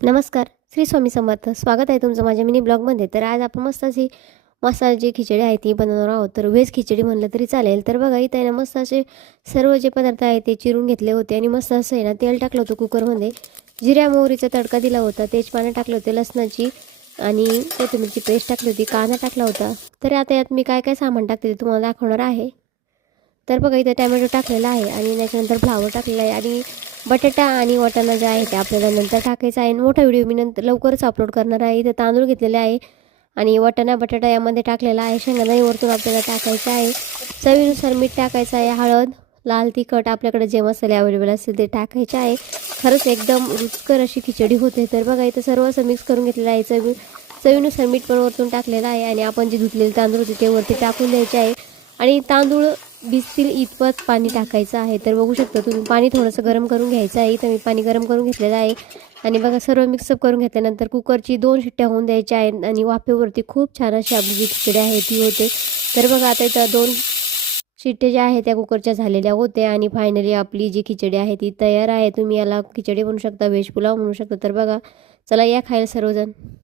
नमस्कार. श्री स्वामी समर्थ. स्वागत आहे तुमचं माझ्या मिनी ब्लॉगमध्ये. तर आज आपण मस्त अशी मसाला जी खिचडी आहे ती बनवणार आहोत. तर व्हेज खिचडी म्हणलं तरी चालेल. तर बघा इथं आहे ना मस्त असे सर्व जे पदार्थ आहेत ते चिरून घेतले होते आणि मस्त असं आहे ना तेल टाकलं होतं कुकरमध्ये. जिऱ्या मोहरीचा तडका दिला होता, तेजपानं टाकलं होते, लसणाची आणि कोथिंबीरची पेस्ट टाकली होती, कांदा टाकला होता. तर आता यात मी काय काय सामान टाकते ते तुम्हाला दाखवणार आहे. तर बघा इथं टॅमॅटो टाकलेला आहे आणि त्याच्यानंतर फ्लावर टाकलेला आहे आणि बटाटा आणि वाटाणा जे आहे ते आपल्याला नंतर टाकायचं आहे. मोठा व्हिडिओ मी नंतर लवकरच अपलोड करणार आहे. इथे तांदूळ घेतलेले आहे आणि वाटाणा बटाटा यामध्ये टाकलेला आहे. शेंगदाणे वरतून आपल्याला टाकायचं आहे. चवीनुसार मीठ टाकायचं आहे, हळद, लाल तिखट आपल्याकडे जे मसाले अवेलेबल असतील ते टाकायचे आहे. खरंच एकदम रुचकर अशी खिचडी होते. तर बघा इथं सर्व असं मिक्स करून घेतलेलं आहे. चवीनुसार मीठ पण वरतून टाकलेलं आहे आणि आपण जे धुतलेले तांदूळ होते ते वरती टाकून द्यायचे आहे आणि तांदूळ भिजतील इतपत पाणी टाकायचं आहे. तर बघू शकता तुम्ही पाणी थोडंसं गरम करून घ्यायचं आहे. तर मी पाणी गरम करून घेतलेलं आहे आणि बघा सर्व मिक्सअप करून घेतल्यानंतर कुकरची 2 शिट्ट्या होऊन द्यायच्या आहेत आणि वाफेवरती खूप छान अशी आपली जी खिचडी आहे ती होते. तर बघा आता इथं 2 शिट्टे ज्या आहेत त्या कुकरच्या झालेल्या होत्या आणि फायनली आपली जी खिचडी आहे ती तयार आहे. तुम्ही याला खिचडी म्हणू शकता, व्हेज पुलाव म्हणू शकता. तर बघा चला या खायला सर्वजण.